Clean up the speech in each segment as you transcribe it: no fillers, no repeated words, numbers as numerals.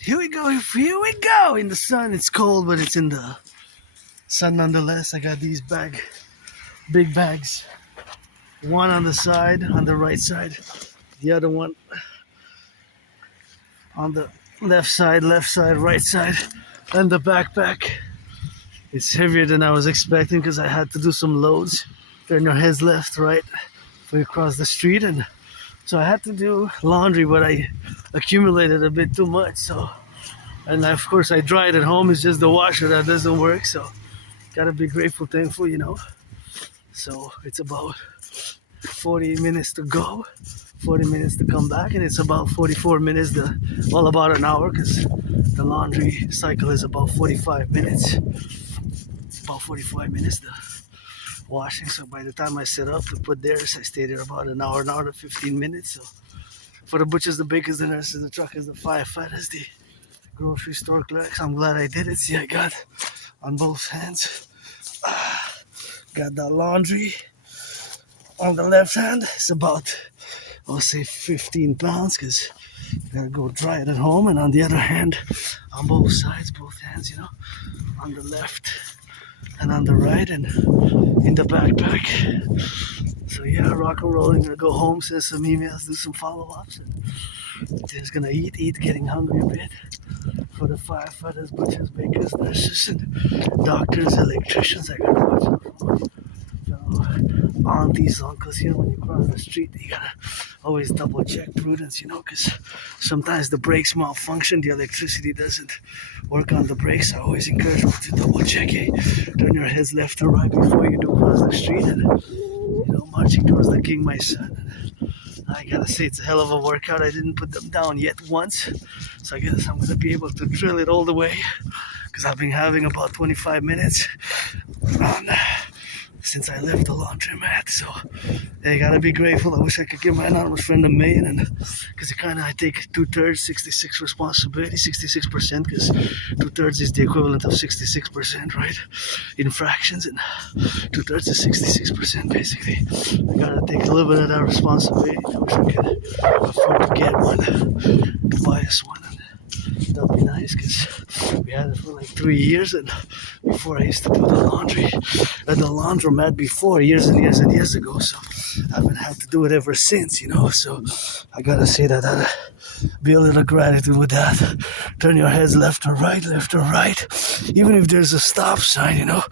Here we go, here we go! In the sun, it's cold, but it's in the sun nonetheless. I got these big bags. One on the side, on the right side. The other one on the left side, right side. And the backpack. It's heavier than I was expecting because I had to do some loads. Turn your heads left, right, before you cross the street. And so I had to do laundry, but I accumulated a bit too much. So, and of course I dry it at home. It's just the washer that doesn't work. So, gotta be grateful, thankful, you know. So it's about 40 minutes to go, 40 minutes to come back, and it's about 44 minutes, about an hour, because the laundry cycle is about 45 minutes. About 45 minutes the washing. So by the time I set up to put theirs, I stayed there about an hour and 15 minutes. So for the butchers, the bakers, the nurses, the truckers, the firefighters, the grocery store clerks, I'm glad I did it. See, I got on both hands. Got that laundry on the left hand. It's about, I'll say 15 pounds because I gotta go dry it at home. And on the other hand, on both sides, both hands, you know, on the left and on the right and in the backpack. So yeah, rock and rolling. Gonna go home, send some emails, do some follow-ups, and just gonna eat, getting hungry a bit. For the firefighters, butchers, bakers, nurses, and doctors, electricians, I gotta watch out for. So, aunties, uncles, you know, when you cross the street, you gotta always double check prudence, you know, because sometimes the brakes malfunction, the electricity doesn't work on the brakes. I always encourage you to double check it. Turn your heads left or right before you do cross the street, and you know, marching towards the king, my son. I gotta say, it's a hell of a workout. I didn't put them down yet once, so I guess I'm gonna be able to drill it all the way, because I've been having about 25 minutes since I left the laundromat. So I gotta be grateful. I wish I could give my anonymous friend a million, and because I take 2/3, 66 responsibility, 66%, because 2/3 is the equivalent of 66%, right? In fractions, and 2/3 is 66% basically. I gotta take a little bit of that responsibility. I wish I could afford to get one, to buy us one. That'll be nice, because we had it for like 3 years, and before I used to do the laundry at the laundromat before, years and years and years ago, so I haven't had to do it ever since, you know. So I gotta say that I be a little gratitude with that. Turn your heads left or right, even if there's a stop sign, you know.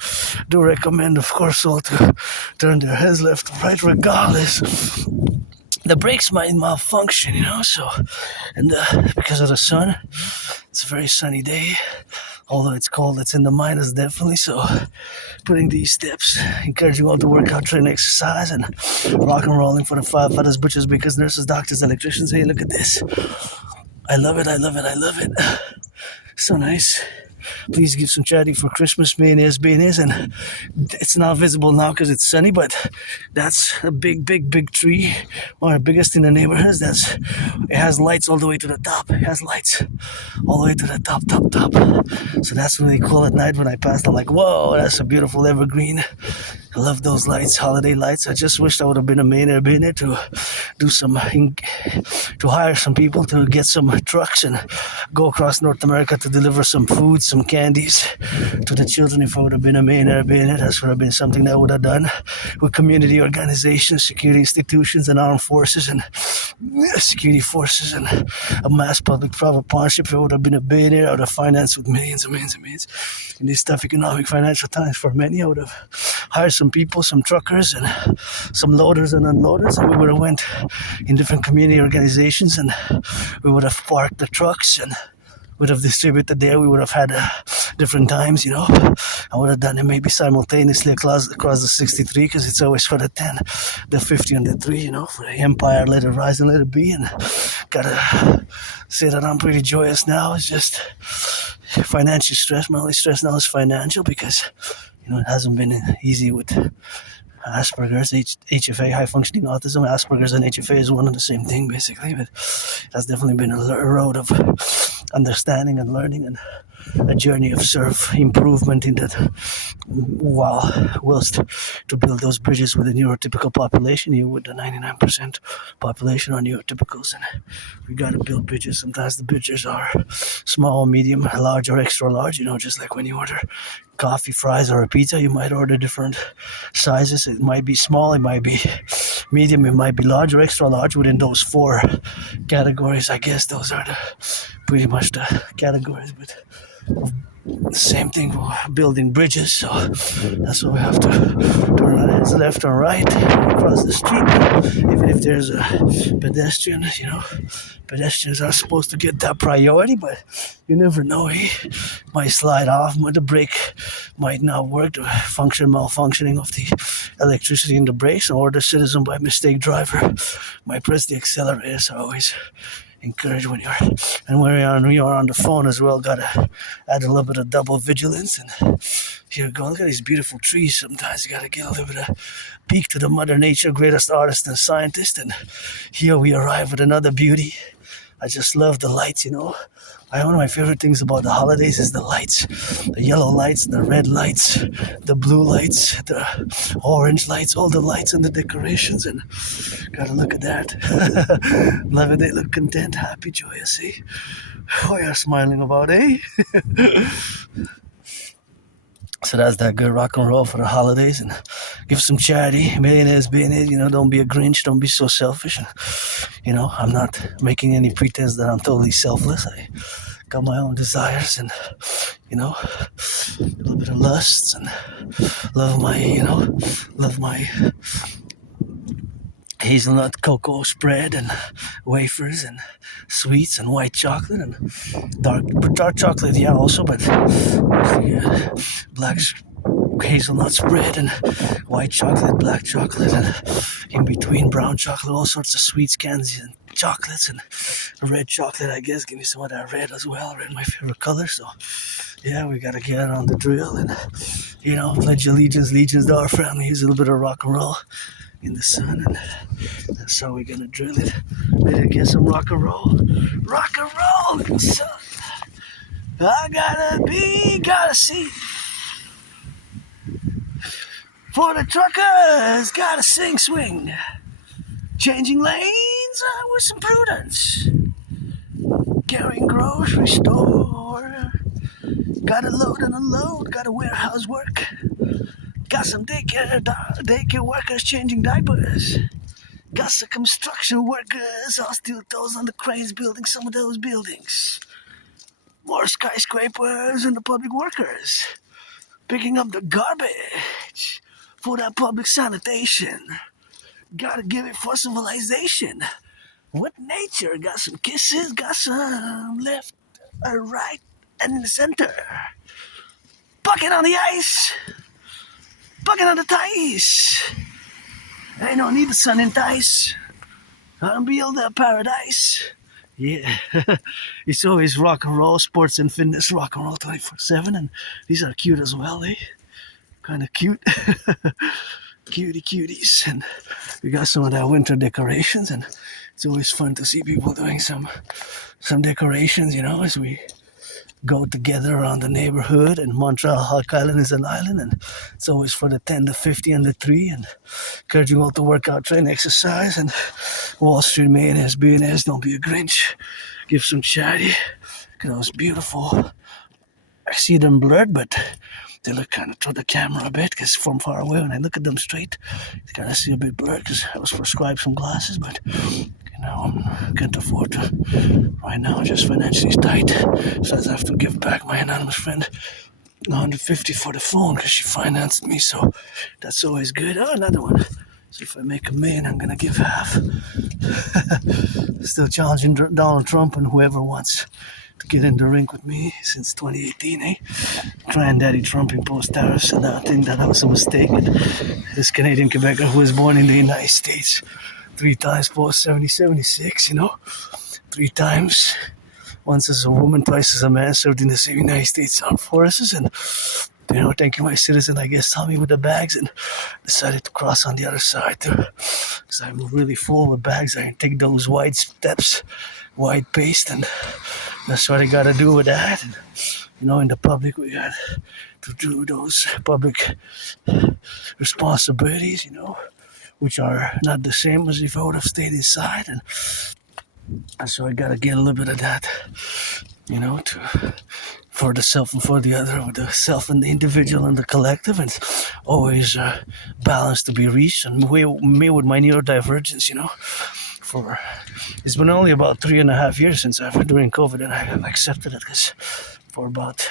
Do recommend, of course, all to turn their heads left or right regardless. The brakes might malfunction, you know, so, and because of the sun, it's a very sunny day, although it's cold, it's in the minus definitely. So putting these steps, encouraging you all to work out, train, exercise, and rock and rolling for the firefighters, butchers, bakers, nurses, doctors, electricians. Hey, look at this. I love it. So nice. Please give some charity for Christmas, mayonnaise, and it's not visible now because it's sunny, but that's a big tree, one of the biggest in the neighborhoods. It has lights all the way to the top. It has lights all the way to the top. So that's really cool at night when I pass. I'm like, whoa, that's a beautiful evergreen. I love those lights, holiday lights. I just wished I would have been a millionaire to do to hire some people to get some trucks and go across North America to deliver some food, some candies to the children. If I would have been a millionaire, that would have been something that I would have done with community organizations, security institutions, and armed forces and security forces and a mass public-private partnership. If I would have been a billionaire, I would have financed with millions in these tough economic financial times for many. I would have hired some people, some truckers and some loaders and unloaders, and we would have went in different community organizations, and we would have parked the trucks and would have distributed there. We would have had different times, you know. I would have done it maybe simultaneously across the 63, because it's always for the 10, the 50, and the 3, you know, for the empire, let it rise and let it be. And gotta say that I'm pretty joyous now. It's just financial stress. My only stress now is financial, because, you know, it hasn't been easy with Asperger's, HFA, high functioning autism. Asperger's and HFA is one and the same thing, basically, but it has definitely been a road of understanding and learning and a journey of self-improvement in that, whilst to build those bridges with the neurotypical population, you with the 99% population are neurotypicals, and we gotta build bridges. Sometimes the bridges are small, medium, large, or extra large, just like when you order coffee, fries, or a pizza, you might order different sizes. It might be small, it might be medium, it might be large or extra large. Within those four categories, I guess those are pretty much the categories. But same thing for building bridges, so that's what we have to turn our heads left or right across the street. Even if there's a pedestrian, pedestrians are supposed to get that priority, but you never know. He might slide off, the brake might not work, the malfunctioning of the electricity in the brakes, or the citizen by mistake driver might press the accelerator. So always encourage when you're on the phone as well, gotta add a little bit of double vigilance. And here we go, look at these beautiful trees. Sometimes you gotta get a little bit of peek to the mother nature, greatest artist and scientist. And here we arrive at another beauty. I just love the lights. One of my favorite things about the holidays is the lights. The yellow lights, the red lights, the blue lights, the orange lights, all the lights and the decorations. And gotta look at that. Love it. They look content, happy, joyous, eh? What are you smiling about, eh? So that's that good rock and roll for the holidays, and give some charity. Millionaires being it, don't be a Grinch, don't be so selfish. And, I'm not making any pretense that I'm totally selfless. I got my own desires, and, a little bit of lusts, and love my hazelnut cocoa spread and wafers and sweets and white chocolate and dark chocolate, also, but black hazelnut spread and white chocolate, black chocolate, and in between brown chocolate, all sorts of sweets, candies, and chocolates, and red chocolate, I guess. Give me some of that red as well. Red, my favorite color. So yeah, we gotta get on the drill and pledge allegiance to our family. Here's a little bit of rock and roll in the sun, and that's how we're gonna drill it. Better get some rock and roll in the sun. I gotta see. For the truckers, gotta swing. Changing lanes with some prudence. Carrying grocery store. Gotta load and unload, gotta warehouse work. Got some daycare workers changing diapers. Got some construction workers all steel toes on the cranes building some of those buildings. More skyscrapers and the public workers picking up the garbage for that public sanitation. Gotta give it for civilization. With nature, got some kisses, got some left or right and in the center. Bucket on the ice. Bucket on the ties. Ain't no need the sun in ties. Unbuild a paradise. Yeah, it's always rock and roll, sports and fitness, rock and roll 24/7, and these are cute as well, eh? Kind of cute. Cuties, and we got some of that winter decorations, and it's always fun to see people doing some decorations, as we go together around the neighborhood. And Montreal Hawk Island is an island, and it's always for the 10 to 50 and the 3, and encouraging all to work out, train, exercise. And Wall Street billionaires, don't be a Grinch, give some charity. Look at those beautiful, I see them blurred, but they look kind of toward the camera a bit, because from far away, when I look at them straight, I kind of see a bit blurred, because I was prescribed some glasses, but I can't afford to right now, just financially tight. So I have to give back my anonymous friend $150 for the phone, because she financed me, so that's always good. Oh, another one. So if I make $1 million, I'm gonna give half. Still challenging Donald Trump and whoever wants to get in the rink with me since 2018, eh? Trying Daddy Trump imposed tariffs, and I think that was a mistake. This Canadian Quebecer who was born in the United States 3 times post 76, 3 times. Once as a woman, twice as a man, served in the same United States Armed Forces, and thank you, my citizen, I guess, saw me with the bags and decided to cross on the other side because I'm really full with bags. I can take those wide steps, wide paced, and that's what I gotta do with that. And in the public we got to do those public responsibilities, which are not the same as if I would have stayed inside, and so I gotta get a little bit of that, to for the self and for the other, with the self and the individual and the collective, and it's always a balance to be reached. And me with my neurodivergence, for it's been only about 3.5 years since I've been doing COVID, and I have accepted it because for about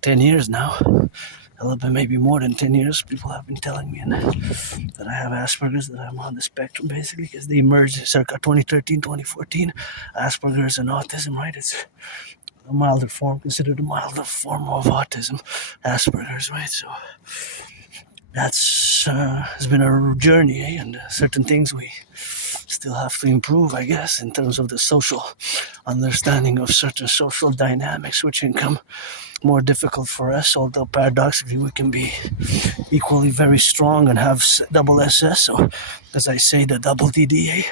10 years now, a little bit maybe more than 10 years, people have been telling me that I have Asperger's, that I'm on the spectrum basically, because they emerged circa 2013, 2014, Asperger's and autism, right? It's a milder form, considered a milder form of autism, Asperger's, right? So that's has been a journey, and certain things we still have to improve, I guess, in terms of the social understanding of certain social dynamics, which can come more difficult for us, although paradoxically we can be equally very strong and have double SS. So, as I say, the double DDA,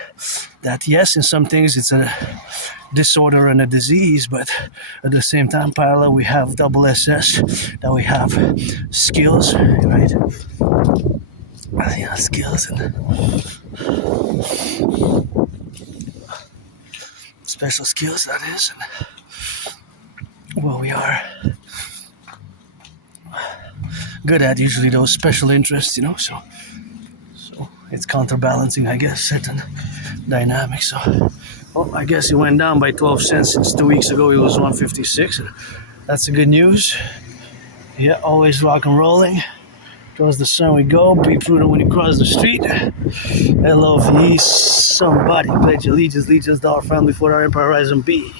that yes, in some things it's a disorder and a disease, but at the same time, parallel, we have double SS, that we have skills, right? Skills and special skills, that is, and well, we are good at usually those special interests, so it's counterbalancing, I guess, certain dynamics. So, I guess it went down by 12 cents since 2 weeks ago. It was 156. That's the good news. Yeah, always rock and rolling. Towards the sun we go. Be prudent when you cross the street. Hello, ye somebody. Pledge allegiance, dollar family for our empire, rise and be.